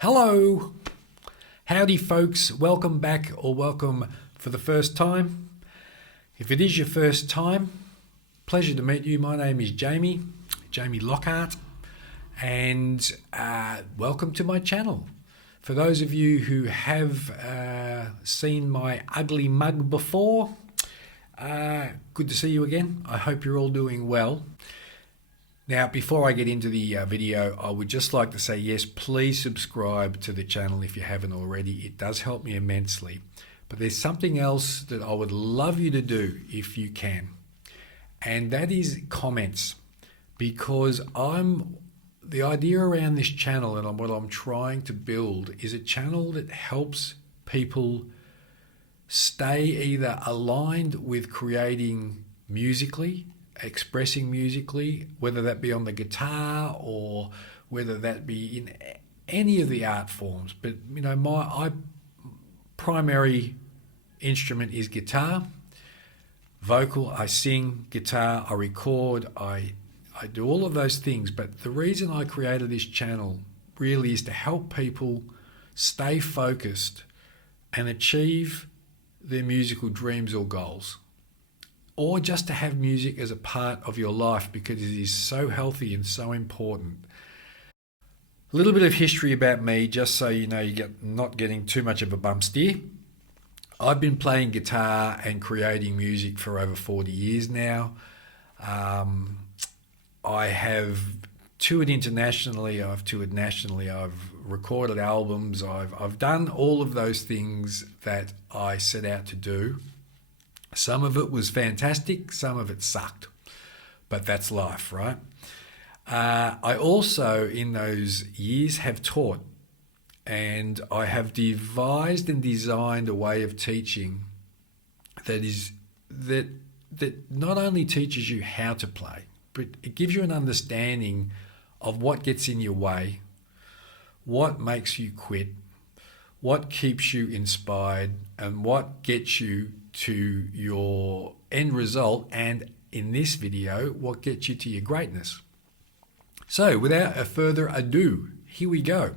Hello, howdy folks, welcome back or welcome for the first time. If it is your first time, pleasure to meet you. My name is Jamie Lockhart, and welcome to my channel. For those of you who have seen my ugly mug before, good to see you again. I hope you're all doing well. Now, before I get into the video, I would just like to say, yes, please subscribe to the channel if you haven't already. It does help me immensely. But there's something else that I would love you to do if you can, and that is comments. Because the idea around this channel and what I'm trying to build is a channel that helps people stay either aligned with creating musically, expressing musically, whether that be on the guitar or whether that be in any of the art forms. But you know, my primary instrument is guitar, vocal. I sing guitar, I record, I do all of those things. But the reason I created this channel really is to help people stay focused and achieve their musical dreams or goals, or just to have music as a part of your life because it is so healthy and so important. A little bit of history about me, just so you know you're not getting too much of a bump steer. I've been playing guitar and creating music for over 40 years now. I have toured internationally, I've toured nationally, I've recorded albums, I've done all of those things that I set out to do. Some of it was fantastic, some of it sucked, but that's life, right? I also, in those years, have taught, and I have devised and designed a way of teaching that not only teaches you how to play, but it gives you an understanding of what gets in your way, what makes you quit, what keeps you inspired, and what gets you to your end result, and in this video, what gets you to your greatness. So without further ado, here we go.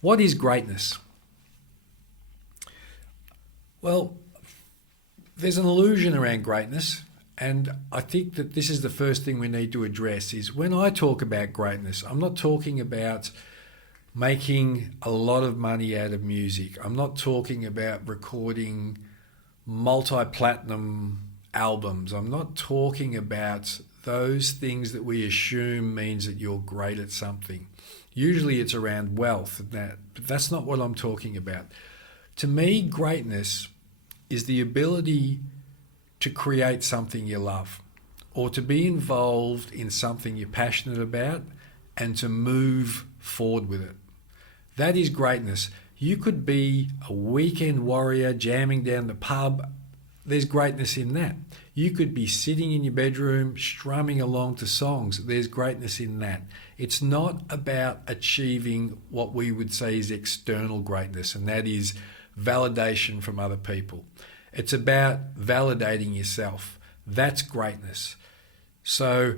What is greatness? Well, there's an illusion around greatness, and I think that this is the first thing we need to address. Is when I talk about greatness, I'm not talking about making a lot of money out of music. I'm not talking about recording multi-platinum albums. I'm not talking about those things that we assume means that you're great at something. Usually it's around wealth, but that's not what I'm talking about. To me, greatness is the ability to create something you love, or to be involved in something you're passionate about and to move forward with it. That is greatness. You could be a weekend warrior jamming down the pub. There's greatness in that. You could be sitting in your bedroom strumming along to songs. There's greatness in that. It's not about achieving what we would say is external greatness, and that is validation from other people. It's about validating yourself. That's greatness. So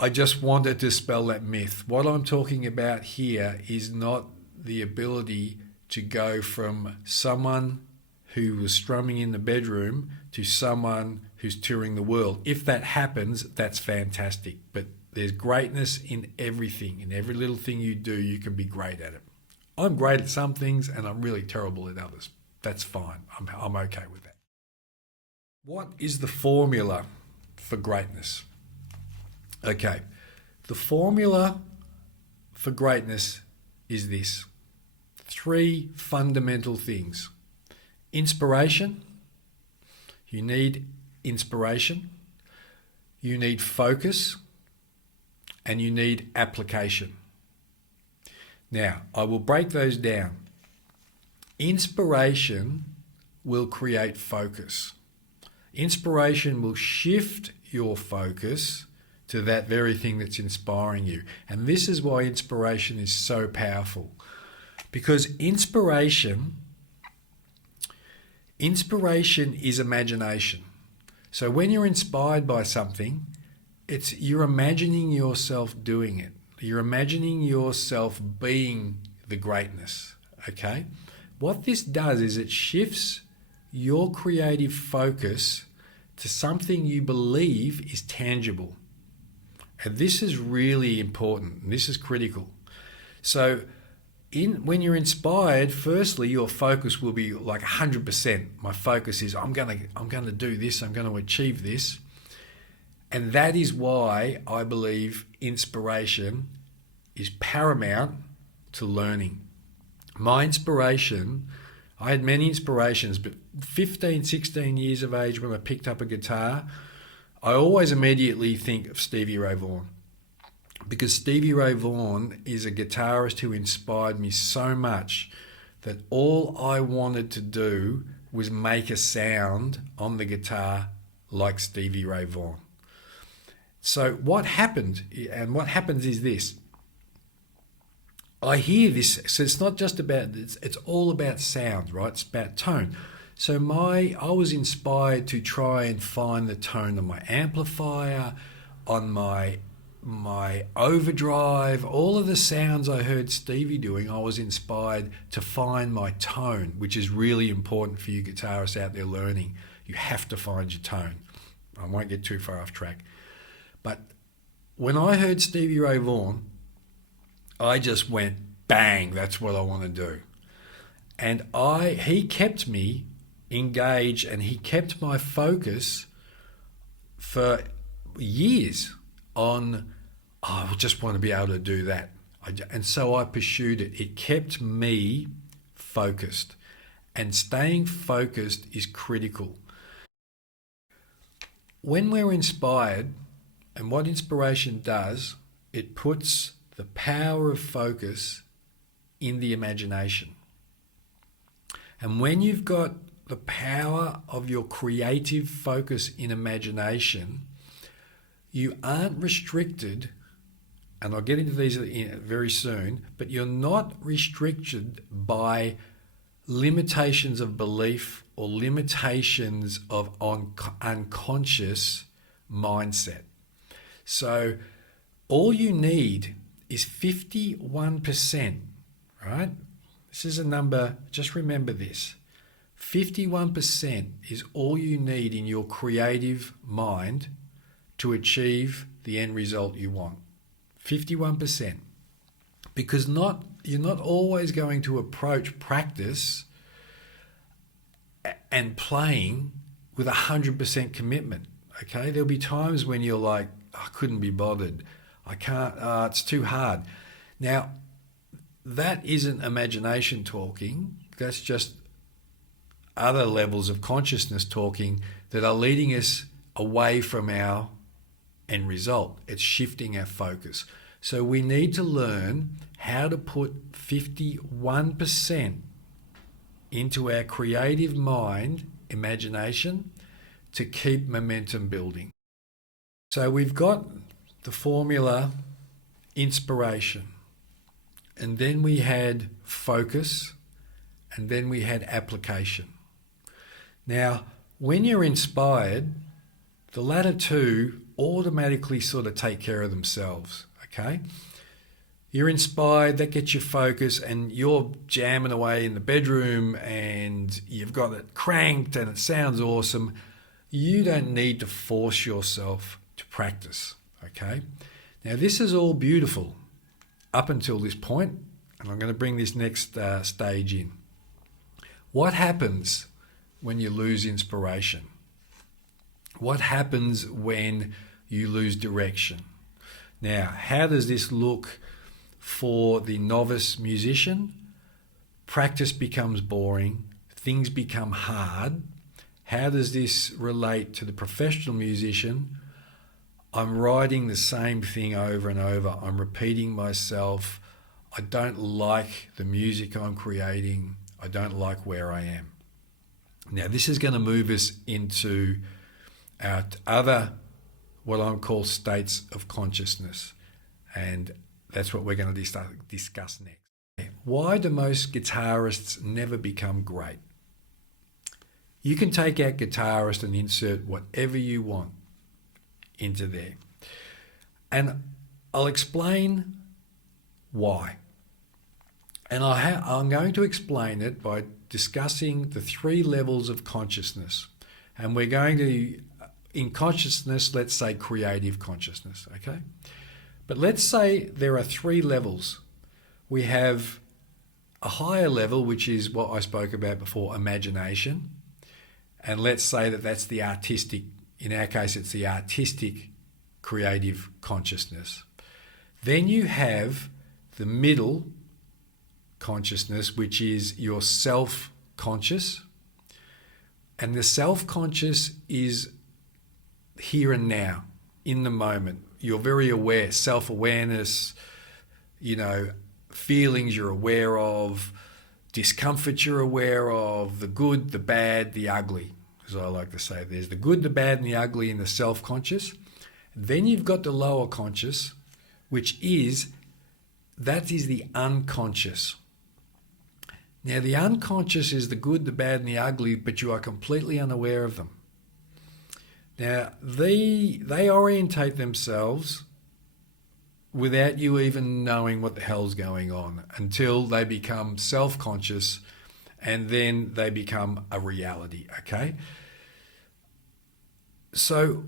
I just wanted to dispel that myth. What I'm talking about here is not the ability to go from someone who was strumming in the bedroom to someone who's touring the world. If that happens, that's fantastic. But there's greatness in everything. In every little thing you do, you can be great at it. I'm great at some things and I'm really terrible at others. That's fine. I'm okay with that. What is the formula for greatness? Okay, the formula for greatness is this. 3 fundamental things. Inspiration. You need inspiration. You need focus. And you need application. Now, I will break those down. Inspiration will create focus. Inspiration will shift your focus to that very thing that's inspiring you. And this is why inspiration is so powerful. Because inspiration is imagination. So when you're inspired by something, you're imagining yourself doing it. You're imagining yourself being the greatness, okay? What this does is it shifts your creative focus to something you believe is tangible. And this is really important, and this is critical. So when you're inspired, firstly, your focus will be like 100%. My focus is I'm going to do this, I'm going to achieve this. And that is why I believe inspiration is paramount to learning. My inspiration, I had many inspirations, but 15, 16 years of age when I picked up a guitar, I always immediately think of Stevie Ray Vaughan, because Stevie Ray Vaughan is a guitarist who inspired me so much that all I wanted to do was make a sound on the guitar like Stevie Ray Vaughan. So what happened, and what happens is this. I hear this, so it's not just about, it's all about sound, right? It's about tone. So I was inspired to try and find the tone on my amplifier, on my overdrive, all of the sounds I heard Stevie doing, I was inspired to find my tone, which is really important for you guitarists out there learning. You have to find your tone. I won't get too far off track. But when I heard Stevie Ray Vaughan, I just went, bang, that's what I want to do. And he kept me engaged, and he kept my focus for years on, I just want to be able to do that. And so I pursued it. It kept me focused. And staying focused is critical. When we're inspired, and what inspiration does, it puts the power of focus in the imagination. And when you've got the power of your creative focus in imagination, you aren't restricted, and I'll get into these very soon, but you're not restricted by limitations of belief or limitations of unconscious mindset. So all you need is 51%, right? This is a number, just remember this. 51% is all you need in your creative mind to achieve the end result you want. 51%. Because you're not always going to approach practice and playing with 100% commitment, okay? There'll be times when you're like, I couldn't be bothered. I can't, it's too hard. Now, that isn't imagination talking. That's just other levels of consciousness talking that are leading us away from our end result. It's shifting our focus. So we need to learn how to put 51% into our creative mind, imagination, to keep momentum building. So we've got the formula inspiration, and then we had focus, and then we had application. Now, when you're inspired, the latter two automatically sort of take care of themselves, okay? You're inspired, that gets you focused, and you're jamming away in the bedroom and you've got it cranked and it sounds awesome. You don't need to force yourself to practice, okay? Now, this is all beautiful up until this point, and I'm going to bring this next stage in. What happens when you lose inspiration? What happens when you lose direction? Now, how does this look for the novice musician? Practice becomes boring, things become hard. How does this relate to the professional musician? I'm writing the same thing over and over. I'm repeating myself. I don't like the music I'm creating. I don't like where I am. Now, this is going to move us into our other, what I call states of consciousness. And that's what we're going to discuss next. Why do most guitarists never become great? You can take out guitarist and insert whatever you want into there. And I'll explain why. And I'm going to explain it by discussing the 3 levels of consciousness. And we're going to, in consciousness, let's say creative consciousness, okay? But let's say there are 3 levels. We have a higher level, which is what I spoke about before, imagination. And let's say that that's the artistic, in our case, it's the artistic creative consciousness. Then you have the middle consciousness, which is your self-conscious. And the self-conscious is here and now, in the moment. You're very aware, self-awareness, feelings you're aware of, discomfort you're aware of, the good, the bad, the ugly. As I like to say, there's the good, the bad, and the ugly in the self-conscious. Then you've got the lower conscious, that is the unconscious. Now, the unconscious is the good, the bad, and the ugly, but you are completely unaware of them. Now, they orientate themselves without you even knowing what the hell's going on until they become self-conscious, and then they become a reality, okay? So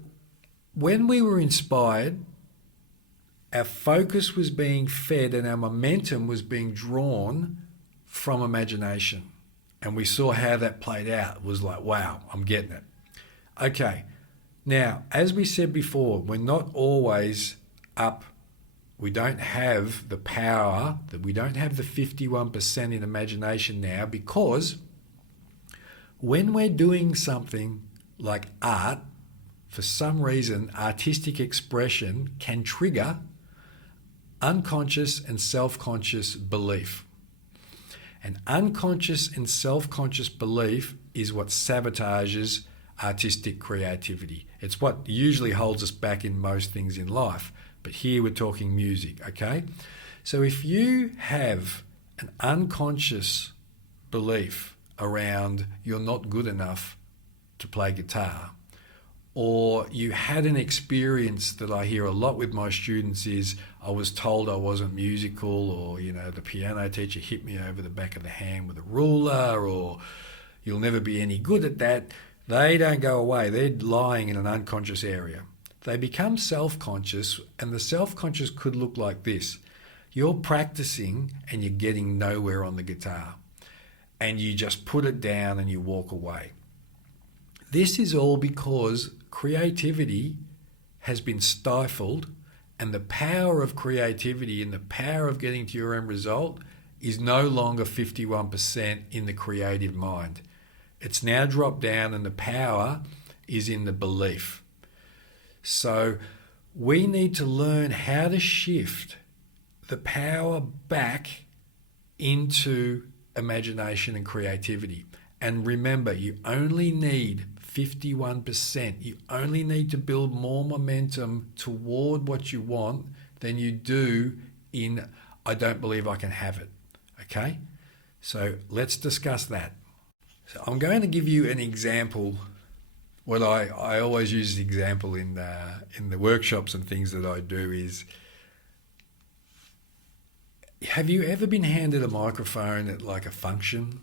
when we were inspired, our focus was being fed and our momentum was being drawn from imagination. And we saw how that played out. It was like, wow, I'm getting it. Okay, now, as we said before, we're not always up. We don't have the power, that we don't have the 51% in imagination now, because when we're doing something like art, for some reason, artistic expression can trigger unconscious and self-conscious belief. And unconscious and self-conscious belief is what sabotages artistic creativity. It's what usually holds us back in most things in life. But here we're talking music, okay? So if you have an unconscious belief around you're not good enough to play guitar, or you had an experience that I hear a lot with my students is, I was told I wasn't musical, or, the piano teacher hit me over the back of the hand with a ruler, or you'll never be any good at that. They don't go away. They're lying in an unconscious area. They become self-conscious, and the self-conscious could look like this. You're practicing and you're getting nowhere on the guitar, and you just put it down and you walk away. This is all because creativity has been stifled, and the power of creativity and the power of getting to your end result is no longer 51% in the creative mind. It's now dropped down, and the power is in the belief. So we need to learn how to shift the power back into imagination and creativity. And remember, you only need 51%. You only need to build more momentum toward what you want than you do in, I don't believe I can have it. Okay? So let's discuss that. So I'm going to give you an example. What I always use as an example in the workshops and things that I do is, have you ever been handed a microphone at like a function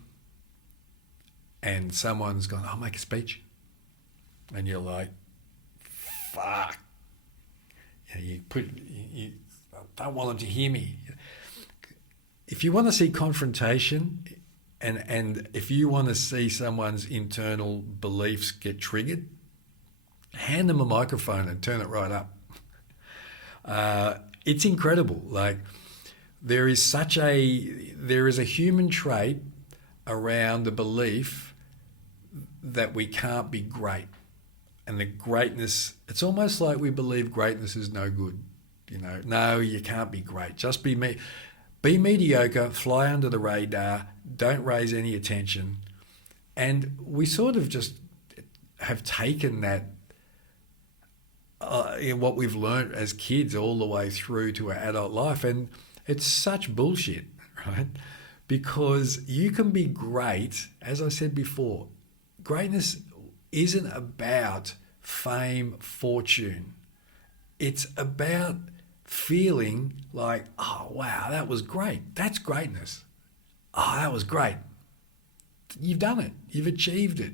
and someone's gone, I'll make a speech? And you're like, fuck. You don't want them to hear me. If you want to see confrontation, and if you want to see someone's internal beliefs get triggered, hand them a microphone and turn it right up. It's incredible. Like, there is a human trait around the belief that we can't be great. And the greatness, it's almost like we believe greatness is no good. No, you can't be great. Just be mediocre, fly under the radar, don't raise any attention. And we sort of just have taken that, what we've learned as kids all the way through to our adult life. And it's such bullshit, right? Because you can be great, as I said before. Greatness isn't about fame, fortune. It's about feeling like, oh, wow, that was great. That's greatness. oh, that was great. You've done it. You've achieved it.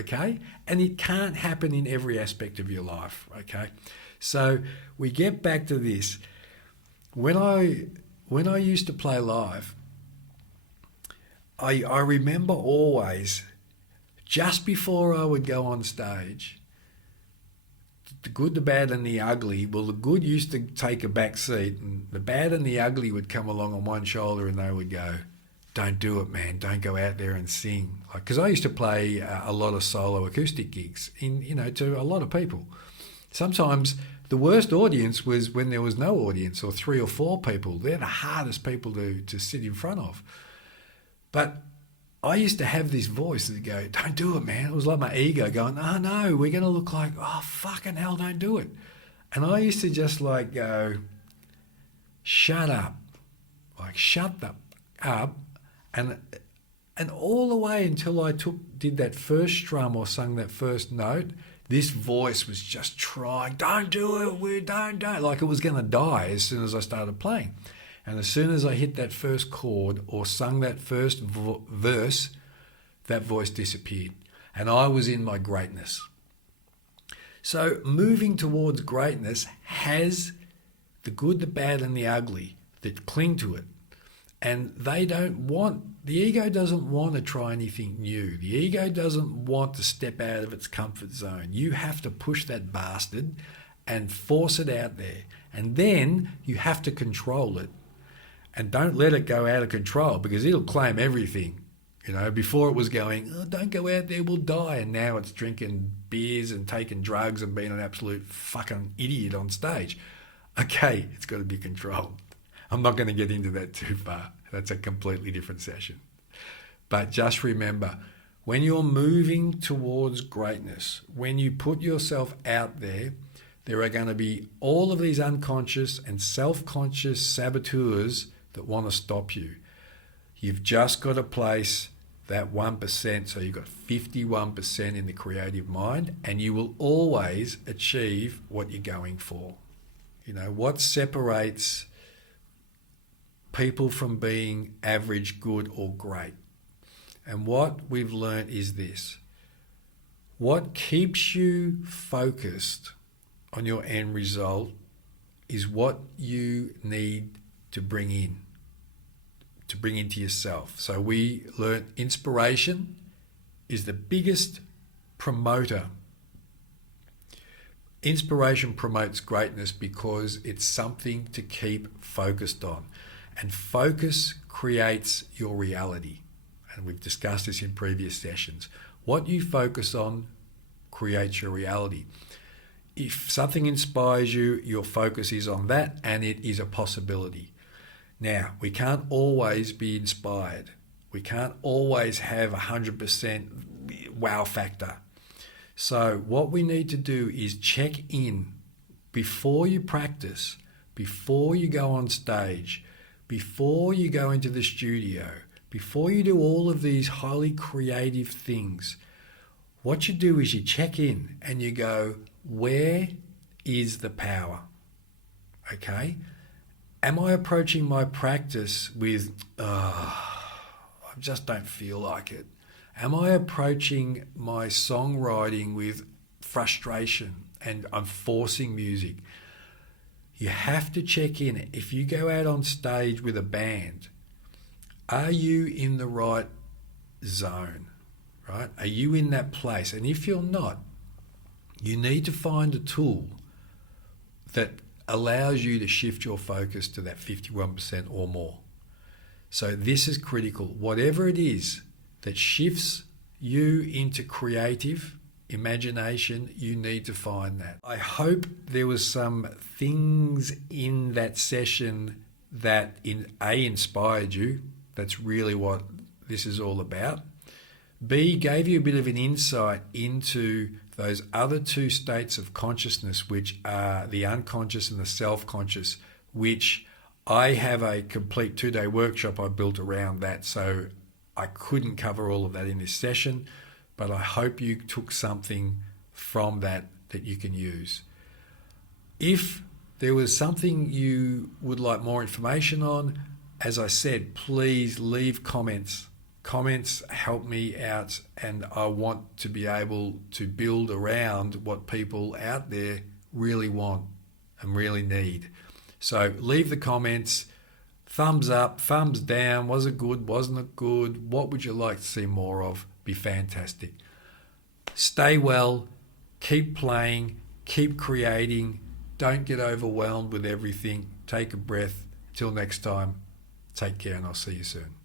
Okay? And it can't happen in every aspect of your life. Okay? So we get back to this. When I used to play live, I remember always, just before I would go on stage, the good, the bad and the ugly, well, the good used to take a back seat and the bad and the ugly would come along on one shoulder and they would go, don't do it, man. Don't go out there and sing. Because I used to play a lot of solo acoustic gigs to a lot of people. Sometimes the worst audience was when there was no audience or 3 or 4 people. They're the hardest people to sit in front of. But I used to have this voice that would go, don't do it, man. It was like my ego going, oh, no, we're going to look like, oh, fucking hell, don't do it. And I used to just like go, shut up. Like, shut up. And all the way until I did that first strum or sung that first note, this voice was just trying, don't do it, don't. Like it was going to die as soon as I started playing. And as soon as I hit that first chord or sung that first verse, that voice disappeared. And I was in my greatness. So moving towards greatness has the good, the bad and the ugly that cling to it. And the ego doesn't want to try anything new. The ego doesn't want to step out of its comfort zone. You have to push that bastard and force it out there. And then you have to control it. And don't let it go out of control because it'll claim everything. Before it was going, oh, don't go out there, we'll die. And now it's drinking beers and taking drugs and being an absolute fucking idiot on stage. Okay, it's got to be controlled. I'm not going to get into that too far. That's a completely different session. But just remember, when you're moving towards greatness, when you put yourself out there, there are going to be all of these unconscious and self-conscious saboteurs that want to stop you. You've just got to place that 1%, so you've got 51% in the creative mind, and you will always achieve what you're going for. What separates people from being average, good or great? And what we've learnt is this. What keeps you focused on your end result is what you need to bring into yourself. So we learnt inspiration is the biggest promoter. Inspiration promotes greatness because it's something to keep focused on. And focus creates your reality. And we've discussed this in previous sessions. What you focus on creates your reality. If something inspires you, your focus is on that and it is a possibility. Now, we can't always be inspired. We can't always have 100% wow factor. So what we need to do is check in before you practice, before you go on stage, before you go into the studio, before you do all of these highly creative things. What you do is you check in and you go, where is the power? Okay? Am I approaching my practice with, I just don't feel like it? Am I approaching my songwriting with frustration and I'm forcing music? You have to check in. If you go out on stage with a band, are you in the right zone, right? Are you in that place? And if you're not, you need to find a tool that allows you to shift your focus to that 51% or more. So this is critical. Whatever it is that shifts you into creative imagination, you need to find that. I hope there was some things in that session that inspired you. That's really what this is all about. B, gave you a bit of an insight into those other two states of consciousness, which are the unconscious and the self-conscious, which I have a complete 2-day workshop I built around that. So I couldn't cover all of that in this session, but I hope you took something from that you can use. If there was something you would like more information on, as I said, please leave comments. Comments help me out, and I want to be able to build around what people out there really want and really need. So leave the comments. Thumbs up, thumbs down. Was it good? Wasn't it good? What would you like to see more of? Be fantastic. Stay well. Keep playing. Keep creating. Don't get overwhelmed with everything. Take a breath. Till next time, take care, and I'll see you soon.